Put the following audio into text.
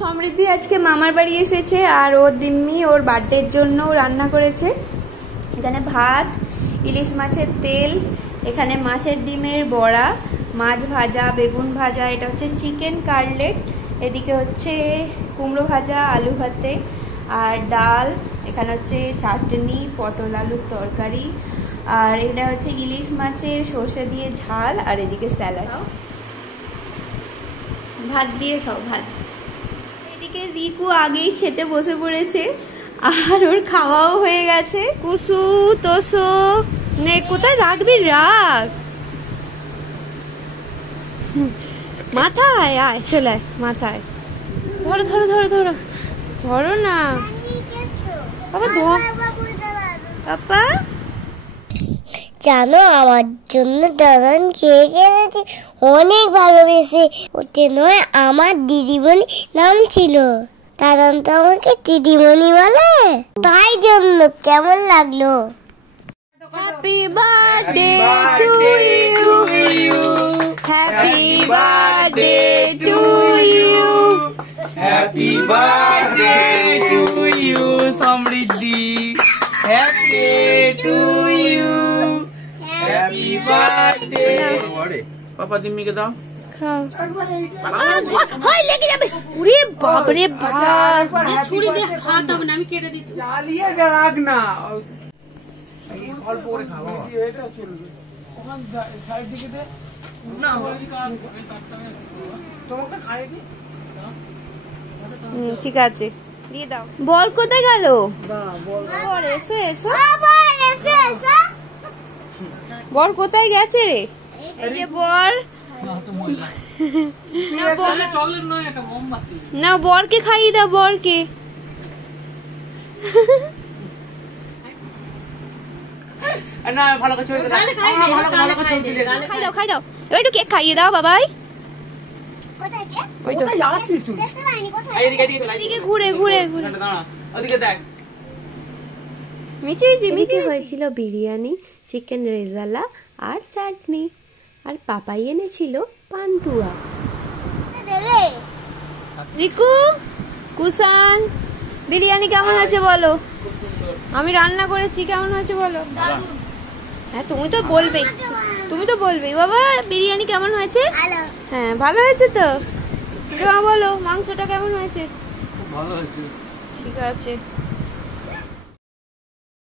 সমৃদ্ধি আজকে মামার বাড়ি এসেছে আর ওর দিম্মি ওর বার্থডের জন্য রান্না করেছে। এখানে ভাত, ইলিশ মাছের তেল, এখানে মাছের ডিমের বড়া, মাছ ভাজা, বেগুন ভাজা, এটা হচ্ছে চিকেন কাটলেট, এদিকে হচ্ছে কুমড়ো ভাজা, আলু ভাতে আর ডাল, এখানে হচ্ছে চাটনি, পটল আলুর তরকারি, আর এটা হচ্ছে ইলিশ মাছের সর্ষে দিয়ে ঝাল, আর এদিকে স্যালাড। ভাত দিয়ে খাও ভাত। এদিকে রিকু আগেই খেতে বসে পড়েছে আর ওর খাওয়াও হয়ে গেছে। কুসু তোসো নে, কোথায় রাখবি রাখ, মাথায় আয়, চলে আয় মাথায়, ধরো ধরো ধরো ধরো ধরো না বাবা, ধর পাপা। জানো আমার জন্য দাদান কেক এনেছে, অনেক ভালোবেসে। ওতে নয় আমার দিদিমণি নাম ছিল, দাদান তো আমাকে দিদিমণি বলে, তাই জন্য কেমন লাগলো। Happy birthday to you, happy birthday to you, happy birthday to you Samriddhi, happy to you, happy birthday. পাপা দিম্মিকে দাও, খাও। হয় লেগে যাবে, ওরে বাপ রে বাপ, ছুরি দিয়ে খাওয়াতে হবে না, আমি কেটে দিচ্ছি। জ্বালিয়ে রাখ না, অল্প করে খাবো, এটা চলবে। ওখান সাইড দিকে দে না, তোমাকে খাইয়ে দি। ঠিক আছে দিয়ে দাও। বল কোথায় গেল? বল এসো এসো, বর কোথায় গেছে রে? এই যে বর, না বরকে খাইয়ে দাও, বরকে। খাই দাও, এবার একটু কেক খাইয়ে দাও বাবাই। ঘুরে ঘুরে ঘুরে মিচি হয়েছিল বিরিয়ানি, চিকেন রেজালা আর চাটনি, আর পাপাই এনেছিল পান্তুয়া। রিকু, কুসান, বিরিয়ানি কেমন হয়েছে বলো? আমি রান্না করেছি, কেমন হয়েছে বলো? হ্যাঁ তুমি তো বলবেই বাবা, বিরিয়ানি কেমন হয়েছে? হ্যাঁ ভালো হয়েছে তো, বলো মাংসটা কেমন হয়েছে? ভালো হয়েছে, ঠিক আছে।